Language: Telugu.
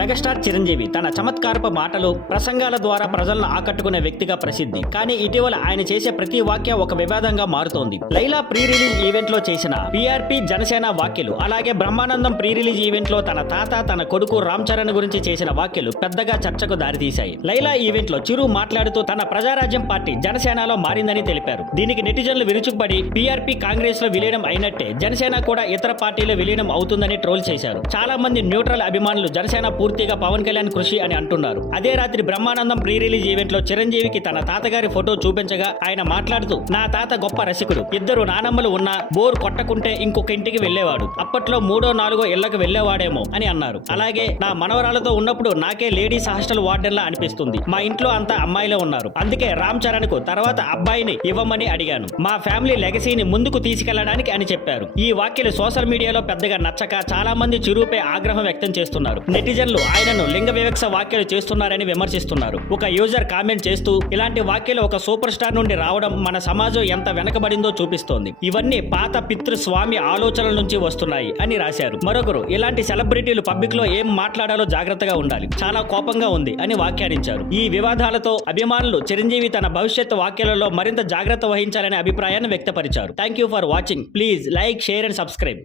మెగాస్టార్ చిరంజీవి తన చమత్కారపు మాటలు ప్రసంగాల ద్వారా ప్రజలను ఆకట్టుకునే వ్యక్తిగా ప్రసిద్ధి. కానీ ఇటీవల ఆయన చేసే ప్రతి వాక్యం ఒక వివాదంగా మారుతోంది. లైలా ప్రీ రిలీజ్ ఈవెంట్ లో చేసిన పీఆర్పీ జనసేన వ్యాఖ్యలు, అలాగే బ్రహ్మానందం ప్రీ రిలీజ్ ఈవెంట్ లో తన తాత తన కొడుకు రామ్ చరణ్ గురించి చేసిన వ్యాఖ్యలు పెద్దగా చర్చకు దారితీశాయి. లైలా ఈవెంట్ లో చిరు మాట్లాడుతూ తన ప్రజారాజ్యం పార్టీ జనసేనలో మారిందని తెలిపారు. దీనికి నెటిజన్లు విరుచుకుపడి పీఆర్పీ కాంగ్రెస్ లో విలీనం అయినట్టే జనసేన కూడా ఇతర పార్టీలో విలీనం అవుతుందని ట్రోల్ చేశారు. చాలా మంది న్యూట్రల్ అభిమానులు జనసేన పూర్తిగా పవన్ కళ్యాణ్ కృషి అని అంటున్నారు. అదే రాత్రి బ్రహ్మానందం ప్రీ రిలీజ్ ఈవెంట్ లో చిరంజీవికి తన తాతగారి ఫోటో చూపించగా ఆయన మాట్లాడుతూ, నా తాత గొప్ప రసికుడు, ఇద్దరు నానమ్మలు ఉన్నా బోర్ కొట్టకుంటే ఇంకొక ఇంటికి వెళ్లేవాడు, అప్పట్లో 3, 4 ఇళ్లకు వెళ్లేవాడేమో అని అన్నారు. అలాగే నా మనవరాలతో ఉన్నప్పుడు నాకే లేడీస్ హాస్టల్ వార్డెన్లా అనిపిస్తుంది, మా ఇంట్లో అంతా అమ్మాయిలే ఉన్నారు, అందుకే రామ్ చరణ్ కు తర్వాత అబ్బాయిని ఇవ్వమని అడిగాను, మా ఫ్యామిలీ లెగసీని ముందుకు తీసుకెళ్లడానికి అని చెప్పారు. ఈ వ్యాఖ్యలు సోషల్ మీడియాలో పెద్దగా నచ్చక చాలా మంది చిరుపై ఆగ్రహం వ్యక్తం చేస్తున్నారు. నెటిజన్లు ఆయనను లింగ వివక్ష వ్యాఖ్యలు చేస్తున్నారని విమర్శిస్తున్నారు. ఒక యూజర్ కామెంట్ చేస్తూ, ఇలాంటి వ్యాఖ్యలు ఒక సూపర్ స్టార్ నుండి రావడం మన సమాజం ఎంత వెనకబడిందో చూపిస్తోంది, ఇవన్నీ పాత పితృస్వామి ఆలోచనల నుంచి వస్తున్నాయి అని రాశారు. మరొకరు, ఇలాంటి సెలబ్రిటీలు పబ్లిక్ లో ఏం మాట్లాడాలో జాగ్రత్తగా ఉండాలి, చాలా కోపంగా ఉంది అని వ్యాఖ్యానించారు. ఈ వివాదాలతో అభిమానులు చిరంజీవి తన భవిష్యత్తు వ్యాఖ్యలలో మరింత జాగ్రత్త వహించాలనే అభిప్రాయాన్ని వ్యక్తపరిచారు. Thank you for watching. Please like, share and subscribe.